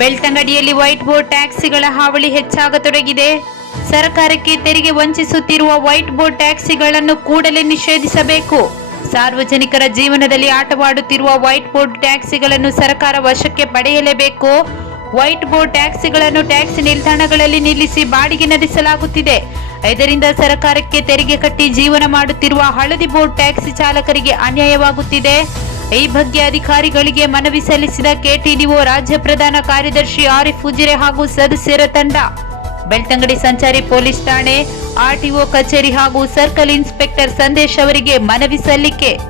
ಬೆಳ್ತಂಗಡಿಯಲ್ಲಿ white board ಟ್ಯಾಕ್ಸಿಗಳ ಹಾವಳಿ ಹೆಚ್ಚಾಗತೊಡಗಿದೆ. ಸರ್ಕಾರಕ್ಕೆ ತೆರಿಗೆ ವಂಚಿಸುತ್ತಿರುವ ವೈಟ್ ಬೋರ್ಡ್ ಟ್ಯಾಕ್ಸಿಗಳನ್ನು ಕೂಡಲೇ ನಿಷೇಧಿಸಬೇಕು. ಸಾರ್ವಜನಿಕರ ಜೀವನದಲ್ಲಿ ಆಟವಾಡುತ್ತಿರುವ ವೈಟ್ ಬೋರ್ಡ್ ಟ್ಯಾಕ್ಸಿಗಳನ್ನು ಸರ್ಕಾರ ವಶಕ್ಕೆ ಪಡೆಯಲೇಬೇಕು. ವೈಟ್ ಬೋರ್ಡ್ ಟ್ಯಾಕ್ಸಿಗಳನ್ನು ಟ್ಯಾಕ್ಸಿ ನಿಲ್ದಾಣಗಳಲ್ಲಿ ನಿಲ್ಲಿಸಿ ಬಾಡಿಗೆ ನಡೆಸಲಾಗುತ್ತಿದೆ. ಇದರಿಂದ ಸರ್ಕಾರಕ್ಕೆ ತೆರಿಗೆ ಕಟ್ಟಿ ಜೀವನ ಮಾಡುತ್ತಿರುವ ಹಳದಿ ಬೋರ್ಡ್ ಟ್ಯಾಕ್ಸಿ ಚಾಲಕರಿಗೆ ಅನ್ಯಾಯವಾಗುತ್ತಿದೆ. ಈ ಬಗ್ಗೆ ಅಧಿಕಾರಿಗಳಿಗೆ ಮನವಿ ಸಲ್ಲಿಸಿದ ಕೆಟಿಡಿಒ ರಾಜ್ಯ ಪ್ರಧಾನ ಕಾರ್ಯದರ್ಶಿ ಆರಿಫ್ ಉಜಿರೆ ಹಾಗೂ ಸದಸ್ಯರ ತಂಡ. ಬೆಳ್ತಂಗಡಿ ಸಂಚಾರಿ ಪೊಲೀಸ್ ಠಾಣೆ, ಆರ್ಟಿಒ ಕಚೇರಿ ಹಾಗೂ ಸರ್ಕಲ್ ಇನ್ಸ್ಪೆಕ್ಟರ್ ಸಂದೇಶ್ ಅವರಿಗೆ ಮನವಿ ಸಲ್ಲಿಕೆ.